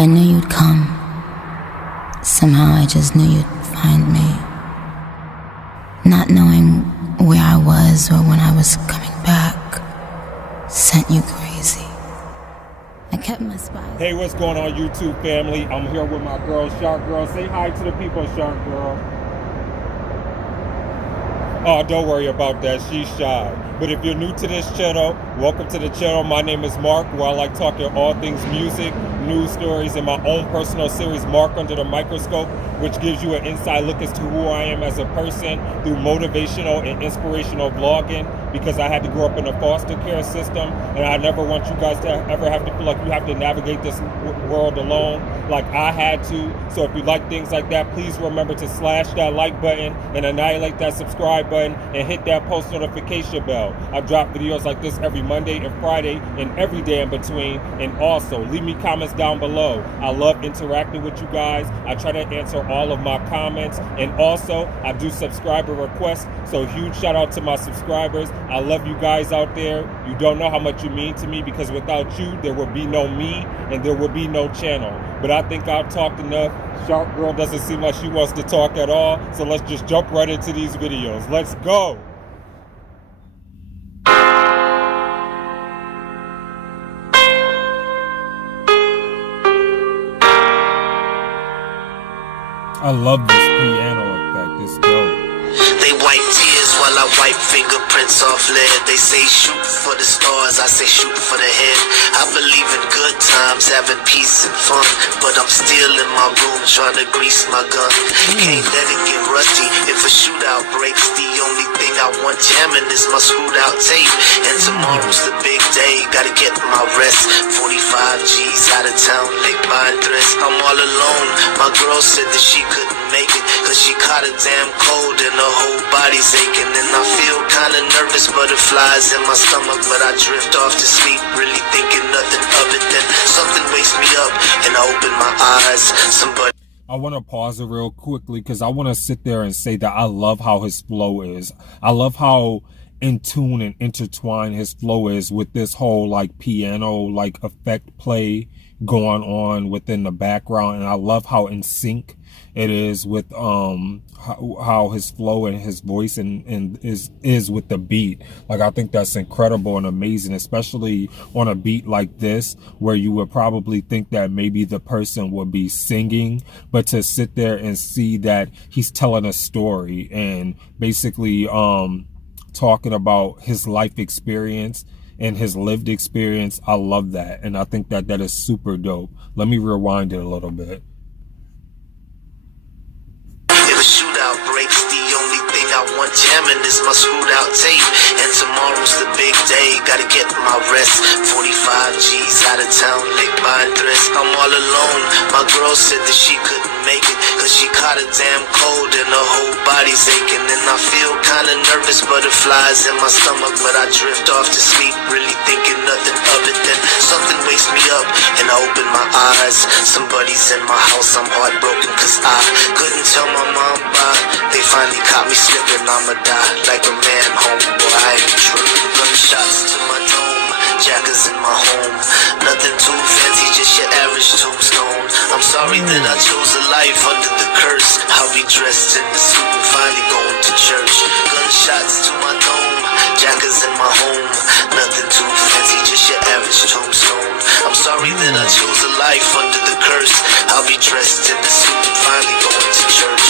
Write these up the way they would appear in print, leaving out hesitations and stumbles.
I knew you'd come. Somehow I just knew you'd find me. Not knowing where I was or when I was coming back sent you crazy. I kept my spies. Hey, what's going on, YouTube family? I'm here with my girl, Shark Girl. Say hi to the people, Shark Girl. Oh, don't worry about that. She's shy. But if you're new to this channel, welcome to the channel. My name is Mark, where I like talking all things music, news stories, and my own personal series, Mark Under the Microscope, which gives you an inside look as to who I am as a person through motivational and inspirational vlogging, because I had to grow up in a foster care system, and I never want you guys to ever have to feel like you have to navigate this world alone like I had to. So if you like things like that, please remember to slash that like button and annihilate that subscribe button and hit that post notification bell. I drop videos like this every Monday and Friday and every day in between. And also leave me comments down below. I love interacting with you guys. I try to answer all of my comments, and also I do subscriber requests, so huge shout out to my subscribers. I love you guys out there. You don't know how much you mean to me, because without you there would be no me and there would be no channel. But I think I've talked enough. Shark Girl doesn't seem like she wants to talk at all, so let's just jump right into these videos. Let's go. I love this piano effect. It's dope. They wipe tears while I wipe fingerprints off lead. They say shoot for the stars, I say shoot for the head. I believe in good times, having peace and fun, but I'm still in my room trying to grease my gun. Can't let it get rusty. If a shootout breaks, the only thing I want jamming is my screwed out tape. And tomorrow's the big day, gotta get my rest. 45 G's out of town, lick by dress. I'm all alone. My girl said that she couldn't make it, cause she caught a damn cold and her whole body's aching. And I feel kinda nervous, butterflies in my stomach, but I drift off to sleep, really thinking nothing of it. Then something wakes me up and I open my eyes. Somebody. I want to pause it real quickly because I want to sit there and say that I love how his flow is. I love how in tune and intertwined his flow is with this whole like piano like effect play going on within the background, and I love how in sync it is with how his flow and his voice and is with the beat. Like, I think that's incredible and amazing, especially on a beat like this, where you would probably think that maybe the person would be singing, but to sit there and see that he's telling a story and basically talking about his life experience and his lived experience. I love that, and I think that that is super dope. Let me rewind it a little bit. If a shootout breaks, the only thing I want jamming is my screwed out tape. And tomorrow's the big day, gotta get my rest. 45 G's out of town, lick by dress. I'm all alone. My girl said that she couldn't make it, cause she caught a damn cold and her whole body's aching. And I feel kinda nervous, butterflies in my stomach, but I drift off to sleep, really thinking nothing of it. Then something wakes me up and I open my eyes. Somebody's in my house, I'm heartbroken cause I couldn't tell my mom bye. They finally caught me slipping, I'ma die like a man, homeboy, I ain't tripping. Gunshots to my dome, jackers in my home. Nothing too fancy, just your average tombstone. I'm sorry that I chose a life under the curse. I'll be dressed in the suit and finally going to church. Gunshots to my dome, jackers in my home. Nothing too fancy, just your average tombstone. I'm sorry that I chose a life under the curse. I'll be dressed in the suit and finally going to church.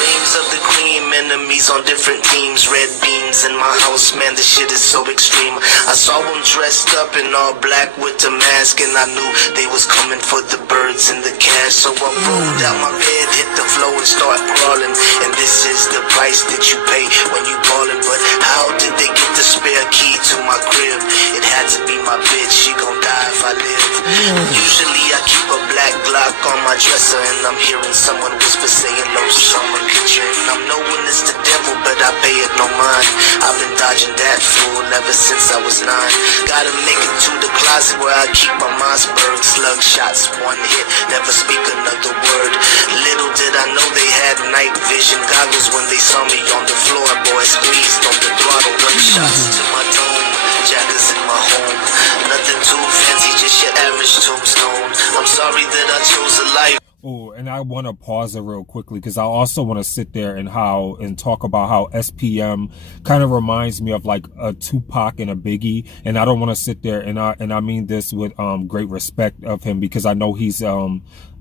Dreams of the cream, enemies on different teams. Red beams in my house, man, this shit is so extreme. I saw them dressed up in all black with the mask, and I knew they was coming for the birds and the cash. So I rolled out my bed, hit the floor and start crawling. And this is the price that you pay when you ballin'. But how did they get the spare key to my crib? It had to be my bitch, she gon' die if I live. Usually I keep a black Glock on my dresser, and I'm hearing someone whisper saying no summer kitchen. I'm knowing it's the devil, but I pay it no mind. I've been dodging that fool ever since I was 9. Gotta make it to the closet where I keep my Mossberg. Slug shots, one hit, never speak another word. Little did I know they had night vision goggles when they saw me on the floor. Boy, squeezed on the throttle. Gunshots to my dome, Jackers in my home. Nothing too fancy, just your average tombstone. I'm sorry that I chose a life. Oh, and I want to pause it real quickly because I also want to sit there and talk about how SPM kind of reminds me of like a Tupac and a Biggie, and I don't want to sit there and I mean this with great respect of him because I know he's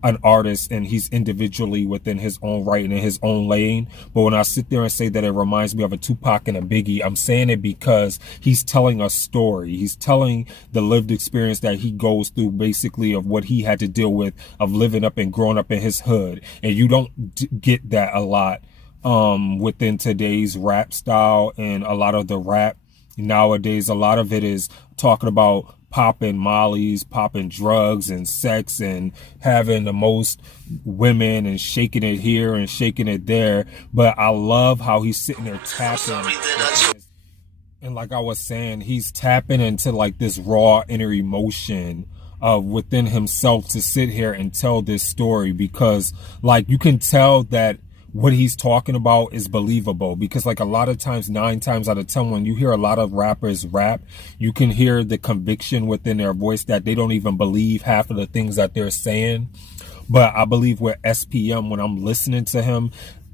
an artist and he's individually within his own right and in his own lane. But when I sit there and say that it reminds me of a Tupac and a Biggie, I'm saying it because he's telling a story. He's telling the lived experience that he goes through, basically, of what he had to deal with, of living up and growing up in his hood. And you don't get that a lot within today's rap style, and a lot of the rap nowadays, a lot of it is talking about popping mollies, popping drugs and sex and having the most women and shaking it here and shaking it there. But I love how he's sitting there tapping. And like I was saying, he's tapping into like this raw inner emotion within himself to sit here and tell this story, because like you can tell that what he's talking about is believable, because like a lot of times, 9 times out of 10, when you hear a lot of rappers rap, you can hear the conviction within their voice that they don't even believe half of the things that they're saying. But I believe with SPM, when I'm listening to him,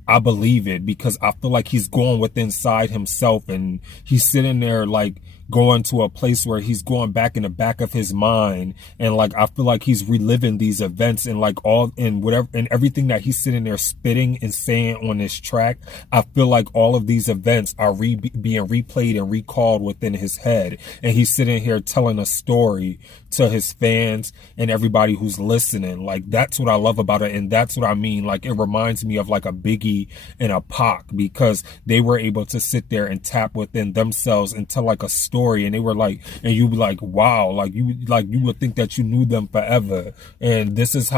I believe it, because I feel like he's going within inside himself, and he's sitting there like going to a place where he's going back in the back of his mind, and like I feel like he's reliving these events, and like all and whatever and everything that he's sitting there spitting and saying on this track. I feel like all of these events are being replayed and recalled within his head, and he's sitting here telling a story to his fans and everybody who's listening. Like that's what I love about it, and that's what I mean. Like it reminds me of like a Biggie and a Pac, because they were able to sit there and tap within themselves and tell like a story, and they were like, and you be like, wow, like you would think that you knew them forever. And this is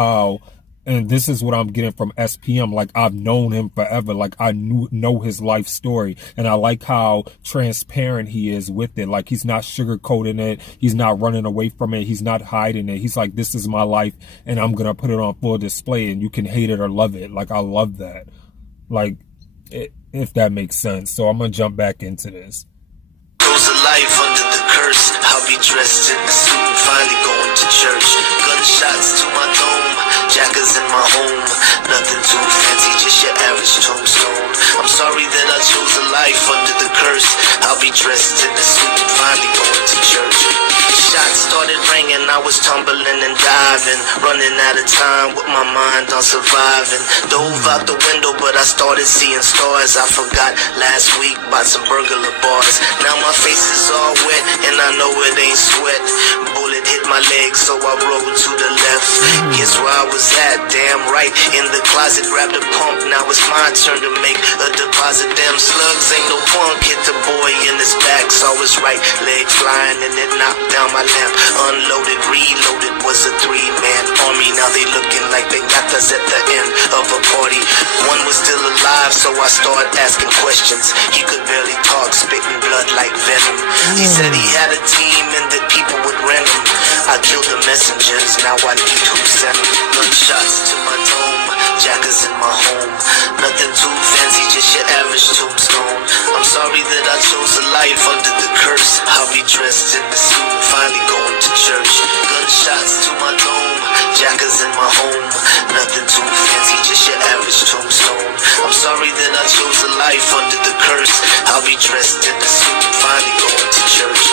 what I'm getting from SPM. Like I've known him forever. Like I know his life story, and I like how transparent he is with it. Like he's not sugarcoating it. He's not running away from it. He's not hiding it. He's like, this is my life, and I'm gonna put it on full display, and you can hate it or love it. Like I love that. Like if that makes sense. So I'm gonna jump back into this. Chose a life under the curse. I'll be dressed in the suit and finally going to church. Gunshots to my dome, jackers in my home. Nothing too fancy, just your average tombstone. I'm sorry that I chose a life under the curse. I'll be dressed in the suit and finally going to church. Shots started ringing, I was tumbling and diving, running out of time with my mind on surviving. Dove out the window, but I started seeing stars. I forgot last week about some burglar bars. Now my face is all wet, and I know it ain't sweat. Bullet hit my leg, so I rolled to the left. Guess where I was at? Damn right, in the closet, grabbed a pump. Now it's my turn to make a deposit. Damn slugs ain't no punk. Hit the boy in his back, saw his right leg flying, and it knocked down my lamp. Unloaded, reloaded, was a 3-man army. Now they looking like they got us at the end of a party. One was still alive, so I started asking questions. He could barely talk, spitting blood like venom. He said he had a team and that people would rent him. I killed the messengers, now I need who sent them. Gunshots to my dome, jackers in my home. Nothing too fancy, just your average tombstone. I'm sorry that I chose a life under the curse. I'll be dressed in the suit and finally going to church. Gunshots to my dome, jackers in my home. Nothing too fancy, just your average tombstone. I'm sorry that I chose a life under the curse. I'll be dressed in the suit and finally going to church.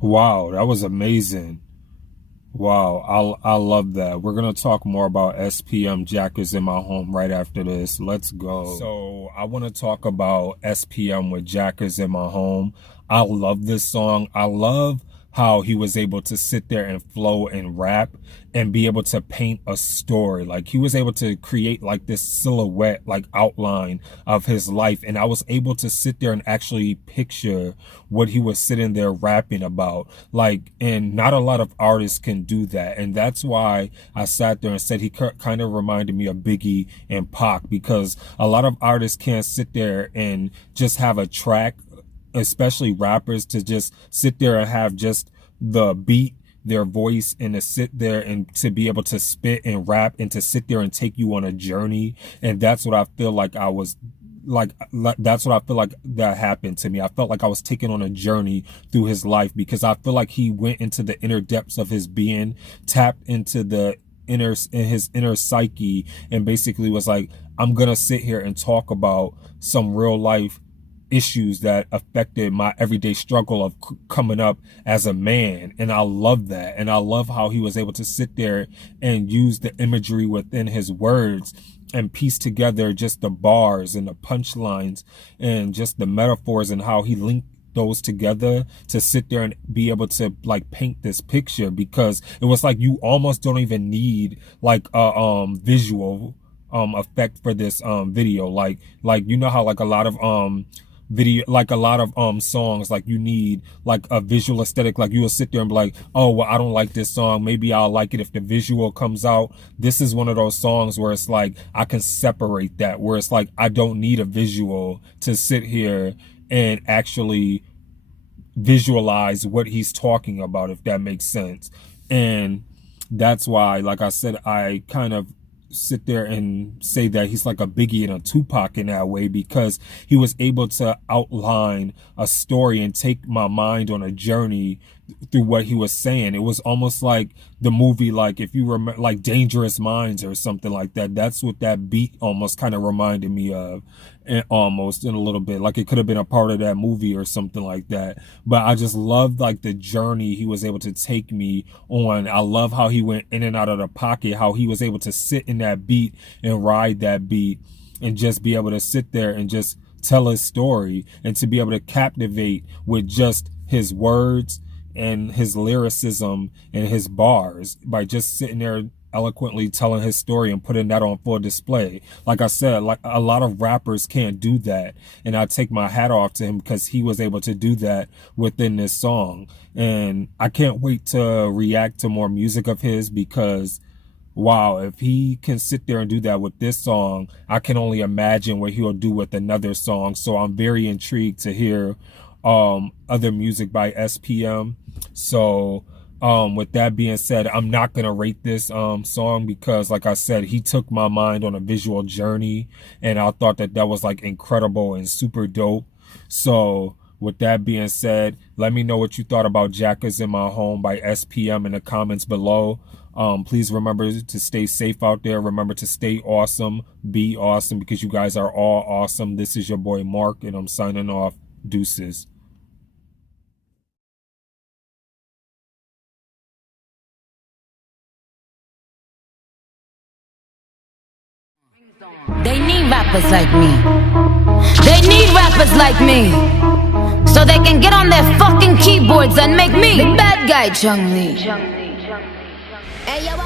Wow, that was amazing. Wow, I love that. We're going to talk more about SPM Jackers in My Home right after this. Let's go. So I want to talk about SPM with Jackers in My Home. I love this song. I love how he was able to sit there and flow and rap and be able to paint a story. Like, he was able to create like this silhouette, like outline of his life. And I was able to sit there and actually picture what he was sitting there rapping about. Like, and not a lot of artists can do that. And that's why I sat there and said he kind of reminded me of Biggie and Pac, because a lot of artists can't sit there and just have a track, especially rappers, to just sit there and have just the beat, their voice, and to sit there and to be able to spit and rap and to sit there and take you on a journey. And that's what I feel like I was like, that's what I feel like that happened to me. I felt like I was taken on a journey through his life, because I feel like he went into the inner depths of his being, tapped into his inner psyche, and basically was like, I'm gonna sit here and talk about some real life issues that affected my everyday struggle of coming up as a man. And I love that. And I love how he was able to sit there and use the imagery within his words and piece together just the bars and the punchlines and just the metaphors, and how he linked those together to sit there and be able to like paint this picture, because it was like you almost don't even need like a visual effect for this video. Like you know how like a lot of songs, like you need like a visual aesthetic. Like you will sit there and be like, oh well, I don't like this song, maybe I'll like it if the visual comes out. This is one of those songs where it's like I can separate that, where it's like I don't need a visual to sit here and actually visualize what he's talking about, if that makes sense. And that's why, like I said, I kind of sit there and say that he's like a Biggie and a Tupac in that way, because he was able to outline a story and take my mind on a journey through what he was saying. It was almost like the movie, like if you remember, like Dangerous Minds or something like that. That's what that beat almost kind of reminded me of, and almost in a little bit, like it could have been a part of that movie or something like that. But I just loved like the journey he was able to take me on. I love how he went in and out of the pocket, how he was able to sit in that beat and ride that beat and just be able to sit there and just tell his story, and to be able to captivate with just his words and his lyricism and his bars by just sitting there eloquently telling his story and putting that on full display. Like I said, like a lot of rappers can't do that, and I take my hat off to him because he was able to do that within this song. And I can't wait to react to more music of his, because wow, if he can sit there and do that with this song, I can only imagine what he'll do with another song. So I'm very intrigued to hear other music by SPM. So with that being said, I'm not gonna rate this song, because like I said, he took my mind on a visual journey, and I thought that that was like incredible and super dope. So with that being said, let me know what you thought about Jack Is In My Home by SPM in the comments below. Please remember to stay safe out there. Remember to stay awesome, be awesome, because you guys are all awesome. This is your boy Mark, and I'm signing off. Deuces. They need rappers like me. They need rappers like me, so they can get on their fucking keyboards and make me the bad guy, Chung Lee. Hey, yo,